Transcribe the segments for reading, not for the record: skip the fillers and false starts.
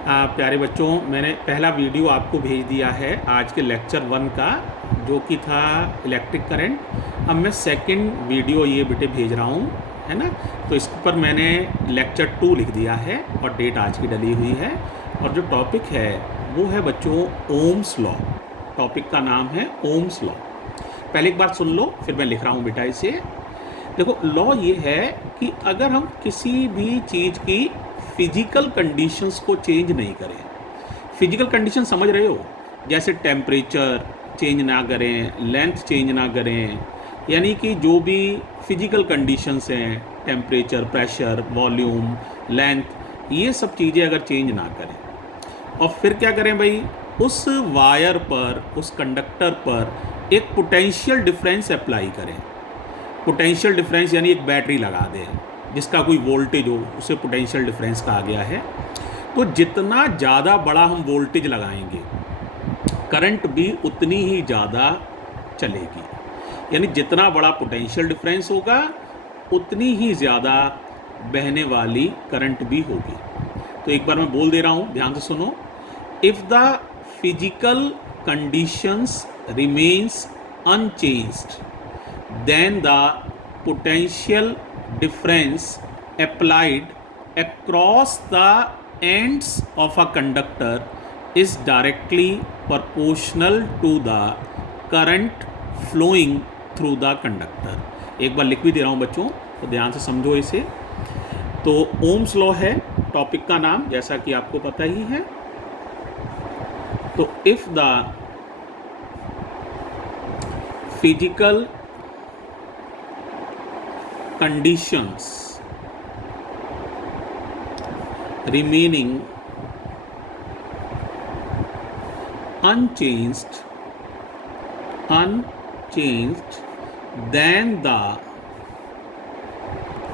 प्यारे बच्चों, मैंने पहला वीडियो आपको भेज दिया है आज के लेक्चर 1 का, जो कि था इलेक्ट्रिक करंट। अब मैं सेकंड वीडियो ये बेटे भेज रहा हूँ, है ना। तो इस पर मैंने लेक्चर 2 लिख दिया है और डेट आज की डली हुई है। और जो टॉपिक है वो है बच्चों ओम्स लॉ। टॉपिक का नाम है ओम्स लॉ। पहले एक बार सुन लो, फिर मैं लिख रहा हूँ बेटा इसे। देखो, लॉ ये है कि अगर हम किसी भी चीज़ की फिजिकल कंडीशंस को चेंज नहीं करें। फिजिकल कंडीशन समझ रहे हो? जैसे टेम्परेचर चेंज ना करें, लेंथ चेंज ना करें, यानी कि जो भी फिजिकल कंडीशंस हैं, टेम्परेचर, प्रेशर, वॉल्यूम, लेंथ, ये सब चीज़ें अगर चेंज ना करें और फिर क्या करें भाई, उस वायर पर, उस कंडक्टर पर एक पोटेंशियल डिफरेंस अप्लाई करें। पोटेंशियल डिफरेंस यानी एक बैटरी लगा दें जिसका कोई वोल्टेज हो, उसे पोटेंशियल डिफरेंस कहा गया है। तो जितना ज़्यादा बड़ा हम वोल्टेज लगाएंगे, करंट भी उतनी ही ज़्यादा चलेगी। यानी जितना बड़ा पोटेंशियल डिफरेंस होगा, उतनी ही ज़्यादा बहने वाली करंट भी होगी। तो एक बार मैं बोल दे रहा हूँ, ध्यान से सुनो। If the physical conditions remains unchanged, then the potential difference applied across the ends of a conductor is directly proportional to the current flowing through the conductor। एक बार लिख भी दे रहा हूँ बच्चों, तो ध्यान से समझो इसे। तो ओम्स लॉ है टॉपिक का नाम, जैसा कि आपको पता ही है। तो if the physical conditions remaining unchanged then the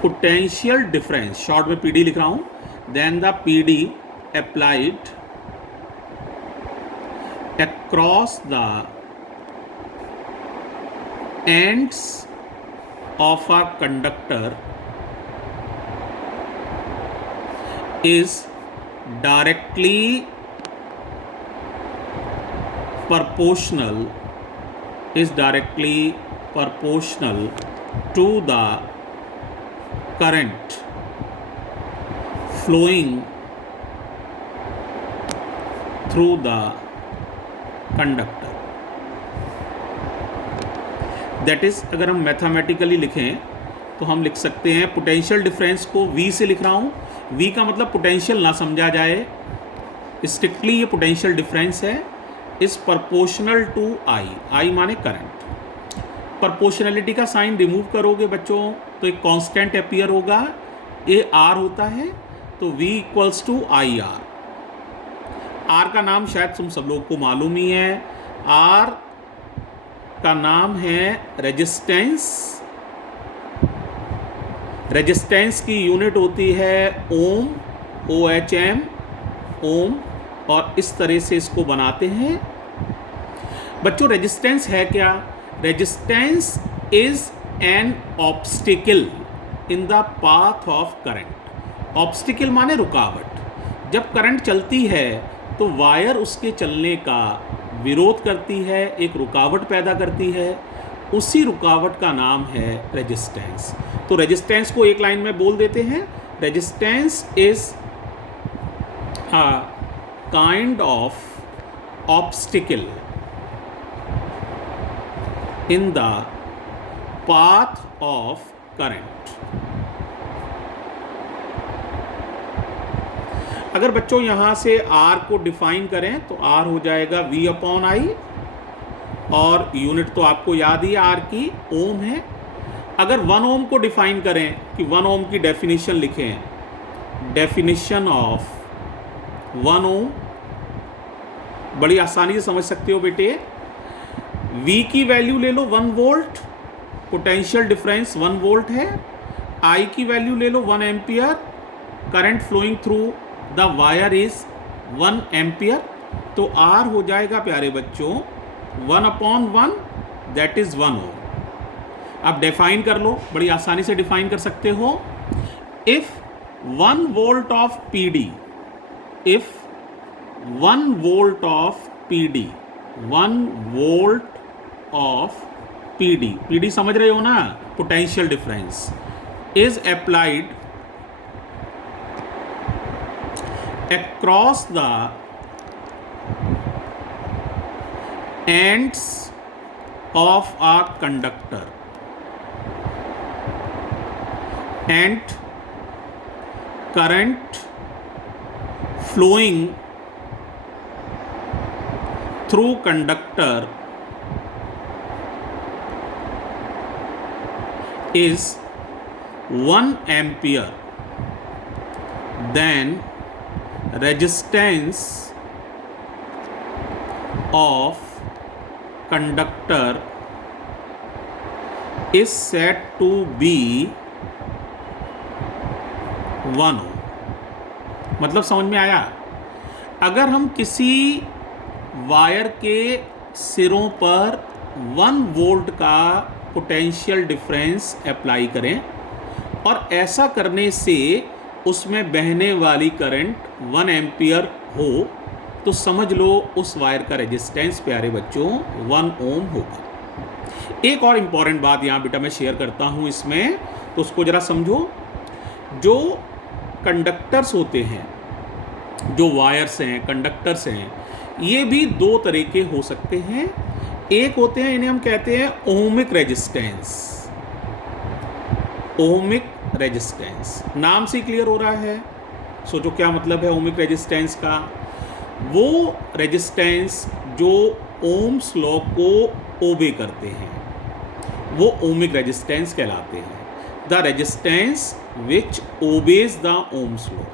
potential difference, short में PD लिख रहा हूं, then the PD applied across the ends of a conductor is directly proportional to the current flowing through the conductor। That is, अगर हम mathematically लिखें तो हम लिख सकते हैं, पोटेंशियल डिफरेंस को V से लिख रहा हूँ। V का मतलब पोटेंशियल ना समझा जाए, स्ट्रिक्टली ये पोटेंशियल डिफरेंस है, इज़ प्रोपोर्शनल टू I माने करंट। प्रोपोर्शनलिटी का साइन रिमूव करोगे बच्चों तो एक कांस्टेंट अपीयर होगा, AR होता है, तो V equals to IR। R का नाम शायद तुम सब लोग को मालूम ही है। R का नाम है रेजिस्टेंस। रेजिस्टेंस की यूनिट होती है ओम, OHM, ओम, और इस तरह से इसको बनाते हैं बच्चों। रेजिस्टेंस है क्या? Resistance is an obstacle in the path of current. Obstacle माने रुकावट। जब करंट चलती है तो वायर उसके चलने का विरोध करती है, एक रुकावट पैदा करती है, उसी रुकावट का नाम है रेजिस्टेंस। तो रेजिस्टेंस को एक लाइन में बोल देते हैं, resistance is a kind of obstacle in the path of current. अगर बच्चों यहाँ से R को डिफाइन करें तो R हो जाएगा V/I, और यूनिट तो आपको याद ही है R की, ओम है। अगर 1 ओम को डिफाइन करें, कि 1 ओम की डेफिनेशन लिखें, डेफिनेशन ऑफ 1 ओम बड़ी आसानी से समझ सकते हो बेटे। V की वैल्यू ले लो 1 वोल्ट, पोटेंशियल डिफरेंस 1 वोल्ट है। I की वैल्यू ले लो 1 ampere, current flowing through the wire is 1 ampere. तो R हो जाएगा प्यारे बच्चों 1/1, दैट इज 1 ओम। अब डिफाइन कर लो, बड़ी आसानी से डिफाइन कर सकते हो। If 1 volt of PD, if 1 volt of PD, 1 volt of PD, PD समझ रहे हो ना, potential difference, is applied across the ends of a conductor and current flowing through conductor is 1 ampere, then resistance of conductor is said to be 1 ohm। मतलब समझ में आया? अगर हम किसी वायर के सिरों पर 1 वोल्ट का पोटेंशियल डिफरेंस अप्लाई करें और ऐसा करने से उसमें बहने वाली करंट 1 एम्पियर हो, तो समझ लो उस वायर का रेजिस्टेंस प्यारे बच्चों 1 ओम होगा। एक और इम्पॉर्टेंट बात यहाँ बेटा मैं शेयर करता हूँ इसमें, तो उसको ज़रा समझो। जो कंडक्टर्स होते हैं, जो वायर्स हैं, कंडक्टर्स हैं, ये भी 2 तरह के हो सकते हैं। एक होते हैं, इन्हें हम कहते हैं ओमिक रेजिस्टेंस। ओमिक रेजिस्टेंस नाम से क्लियर हो रहा है, सोचो क्या मतलब है ओमिक रेजिस्टेंस का। वो रेजिस्टेंस जो ओम्स लॉ को ओबे करते हैं, वो ओमिक रेजिस्टेंस कहलाते हैं। The resistance which obeys the ohm's law,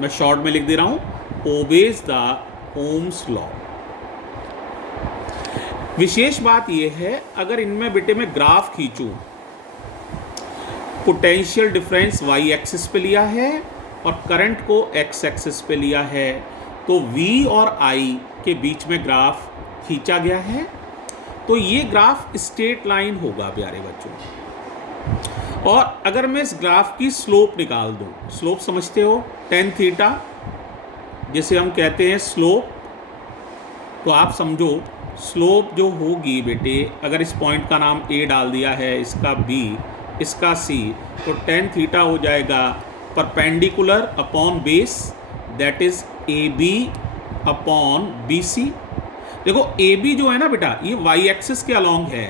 मैं शॉर्ट में लिख दे रहा हूं, ओबेज द ओम्स लॉ। विशेष बात यह है, अगर इनमें बेटे मैं ग्राफ खींचूं, पोटेंशियल डिफरेंस वाई एक्सिस पे लिया है और करंट को एक्स एक्सिस पे लिया है, तो V और I के बीच में ग्राफ खींचा गया है, तो ये ग्राफ स्ट्रेट लाइन होगा प्यारे बच्चों। और अगर मैं इस ग्राफ की स्लोप निकाल दूं, स्लोप समझते हो, tan थीटा जिसे हम कहते हैं स्लोप, तो आप समझो स्लोप जो होगी बेटे, अगर इस पॉइंट का नाम A डाल दिया है, इसका B, इसका C, तो tan थीटा हो जाएगा perpendicular upon base, that is AB upon BC। देखो AB जो है ना बेटा, ये y एक्सिस के अलोंग है,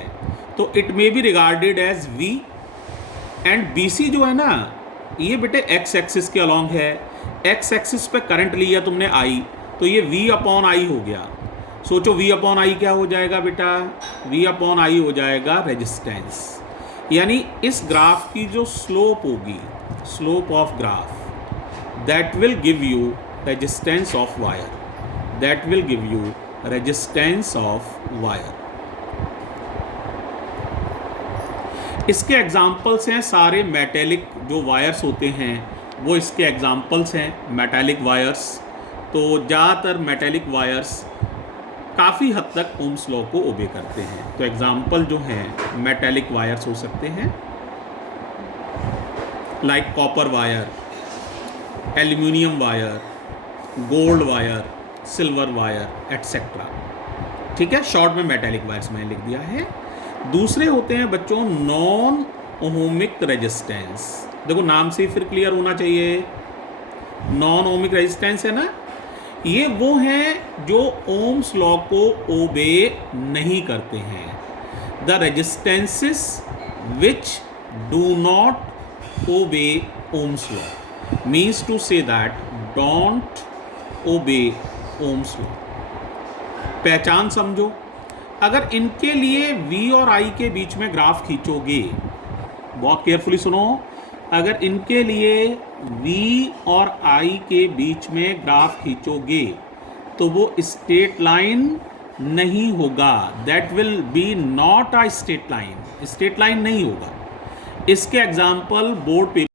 तो it may be regarded as V, and BC जो है ना, ये बेटे x एक्सिस के अलोंग है। x एक्सिस पे करंट लिया तुमने I, तो ये V अपॉन I हो गया। सोचो V अपॉन I क्या हो जाएगा बेटा, V अपॉन I हो जाएगा रेजिस्टेंस। यानी इस ग्राफ की जो स्लोप होगी, slope of graph, that will give you resistance of wire, that will give you resistance of wire. इसके एग्जाम्पल्स हैं सारे मेटेलिक जो वायर्स होते हैं, वो इसके एग्जाम्पल्स हैं मेटेलिक वायर्स। तो ज़्यादातर मेटेलिक वायर्स काफ़ी हद तक ओम्स लॉ को ओबे करते हैं। तो एग्जाम्पल जो हैं मेटेलिक वायर्स हो सकते हैं, like copper wire, aluminium wire, gold wire, silver wire etcetera. ठीक है, शॉर्ट में मेटेलिक वायर्स मैंने लिख दिया है। दूसरे होते हैं बच्चों नॉन ओमिक रेजिस्टेंस। देखो नाम से फिर क्लियर होना चाहिए, नॉन ओमिक रेजिस्टेंस है ना, ये वो हैं जो ओम्स लॉ को ओबे नहीं करते हैं। The resistances which do not obey Ohm's law means to say that don't obey Ohm's law. पहचान समझो, अगर इनके लिए V और I के बीच में ग्राफ खींचोगे, बहुत केयरफुली सुनो, अगर इनके लिए V और I के बीच में ग्राफ खींचोगे तो वो स्ट्रेट लाइन नहीं होगा, that will be not a straight line, straight line नहीं होगा। इसके एग्जाम्पल बोर्ड पे